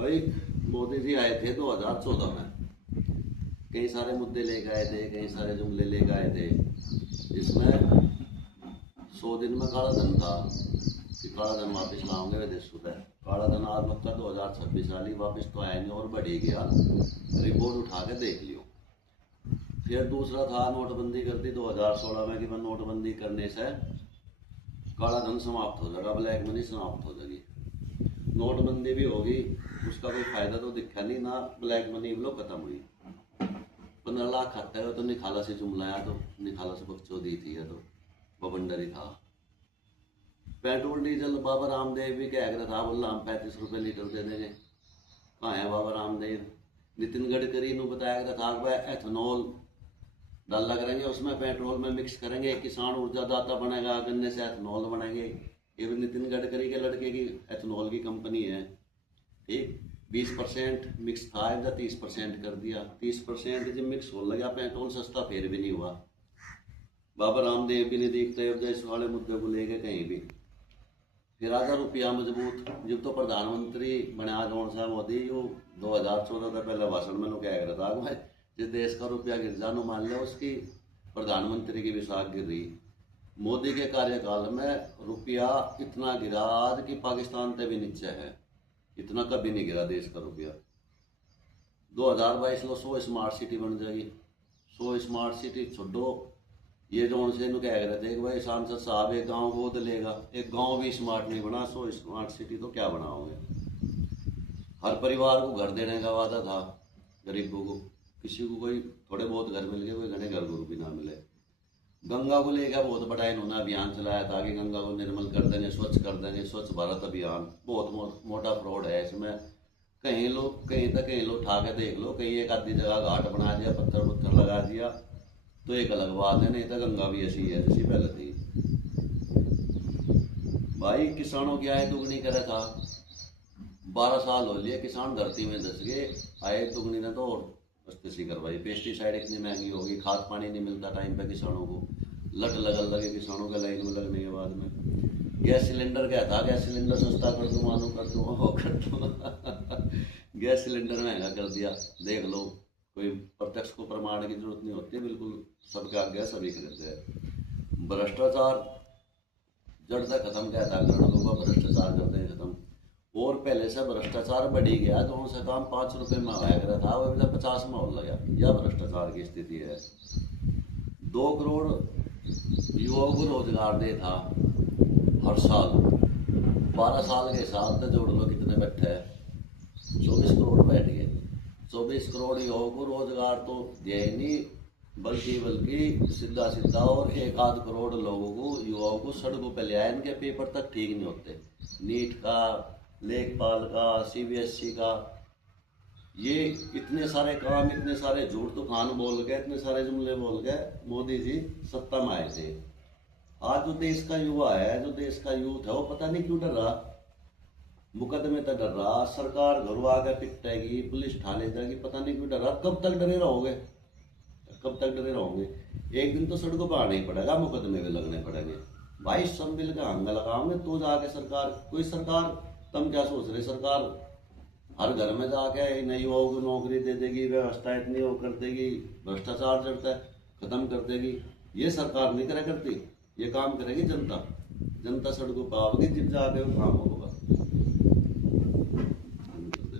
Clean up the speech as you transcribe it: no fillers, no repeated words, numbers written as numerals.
भाई मोदी जी आए थे 2014 में, कई सारे मुद्दे लेकर आए थे, कई सारे जुमले लेकर आए थे, जिसमें 100 दिन में काला धन था कि काला धन वापस लाओगे विदेश रुपए। काला धन आज मतलब 2026 वाली वापस तो आया नहीं और बढ़ ही गया। रिपोर्ट उठा के देख लियो। फिर दूसरा था नोटबंदी कर दी 2016 में कि मैं नोटबंदी करने से काला धन समाप्त हो जाएगा, ब्लैक मनी समाप्त हो जाएगी। नोटबंदी भी होगी, उसका कोई फायदा तो दिखा नहीं ना, ब्लैक मनी भी खत्म हुई। 15 लाख खाता है तो निखाला से जुमलाया, तो निखाला से बकचोदी थी, या तो बबंडरी था। पेट्रोल डीजल बाबा रामदेव भी कह रहा था, बोला हम 35 रुपये लीटर दे देंगे। कहाँ है बाबा रामदेव? नितिन गडकरी ने बताया गया था कि एथेनॉल डाला करेंगे, उसमें पेट्रोल में मिक्स करेंगे, किसान ऊर्जा दाता बनेगा, गन्ने से एथेनॉल बनेंगे। ये भी नितिन गडकरी के लड़के की एथेनॉल की कंपनी है। ठीक, 20% मिक्स था, या 30% कर दिया। 30% जब मिक्स हो लगा पेट्रोल सस्ता फिर भी नहीं हुआ। बाबा रामदेव भी नहीं दिखते देश वाले मुद्दे को लेके कहीं भी। फिर आधा रुपया मजबूत, जब तो प्रधानमंत्री बने आज कौन सा मोदी, जो 2014 से पहले भाषण में लोग कह रहा था जिस देश का रुपया गिर जानो मान लो उसकी प्रधानमंत्री की भी साख गिर रही। मोदी के कार्यकाल में रुपया इतना गिरा आज कि पाकिस्तान से भी नीचे है, इतना कभी नहीं गिरा देश का रुपया। 2022 लो 100 स्मार्ट सिटी बन जाएगी। 100 स्मार्ट सिटी छोड़ो, ये जो उनसे कह रहे थे कि भाई सांसद साहब एक गांव गोद लेगा, एक गांव भी स्मार्ट नहीं बना। 100 स्मार्ट सिटी तो क्या बनाओगे? हर परिवार को घर देने का वादा था, गरीबों को, किसी को कोई थोड़े बहुत घर मिल गए, कोई घने घर गुरु भी ना मिले। गंगा को लेकर बहुत बड़ा इन्होंने अभियान चलाया था कि गंगा को निर्मल कर देंगे, स्वच्छ कर देंगे, स्वच्छ भारत अभियान। बहुत मोटा फ्रॉड है इसमें। कहीं लोग उठा के देख लो, कहीं एक आधी जगह घाट बना दिया, पत्थर लगा दिया, तो एक अलग बात है, नहीं तो गंगा भी ऐसी है जैसी पहले थी। भाई किसानों की आय दुगनी करे था। 12 साल हो लिए किसान धरती में धस गए, आय दुगनी ने तो अस्सी करवाई। पेस्टिसाइड इतनी महंगी होगी, खाद पानी नहीं मिलता टाइम पे किसानों को, लट लगल लगे किसानों के लाइन में लगने के बाद में। गैस सिलेंडर क्या था, गैस सिलेंडर सस्ता कर दूँ, मानो कर दूँ, वो कर दूँ। गैस सिलेंडर महंगा कर दिया। देख लो, कोई प्रत्यक्ष को प्रमाण की जरूरत नहीं होती, बिल्कुल सबके आगे सभी खरीदते हैं। भ्रष्टाचार जड़ तक खत्म क्या था, भ्रष्टाचार करते हैं खत्म। और पहले से भ्रष्टाचार बढ़ी गया, जो उनसे काम 5 रुपये में आया करा था वो 50 में होने लगा। यह भ्रष्टाचार की स्थिति है। 2 करोड़ युवाओं को रोजगार दे था हर साल। 12 साल के हिसाब से जोड़ लो कितने बैठे हैं, 24 करोड़ बैठ गए। 24 करोड़ युवाओं को रोजगार तो दिया ही नहीं, बल्कि सीधा और 1 आध करोड़ लोगों को, युवाओं को सड़कों पर ले आए। इनके पेपर तक ठीक नहीं होते, नीट का, लेखपाल का, CBSE का। ये इतने सारे काम, इतने सारे झूठ तूफान बोल के, इतने सारे जुमले बोल के मोदी जी सत्ता में आए थे। आज जो देश का युवा है, जो देश का यूथ है, वो पता नहीं क्यों डर रहा, मुकदमे तक डर रहा, सरकार घरों आकर पिटाएगी, पुलिस ठा ले जाएगी, पता नहीं क्यों डर रहा। कब तक डरे रहोगे, कब तक डरे रहोगे? एक दिन तो सड़कों पर आना ही पड़ेगा, मुकदमे भी लगने पड़ेंगे। भाई सब मिल कर हंगा लगाओगे तो जाके सरकार, कोई सरकार, तुम क्या सोच रहे, सरकार हर घर में जाके नई युवाओं को नौकरी दे देगी, व्यवस्था इतनी वो कर देगी, भ्रष्टाचार जड़ता है खत्म कर देगी? ये सरकार नहीं करे करती, ये काम करेगी जनता। जनता सड़कों पर आओगी, जब जाके वो काम होगा।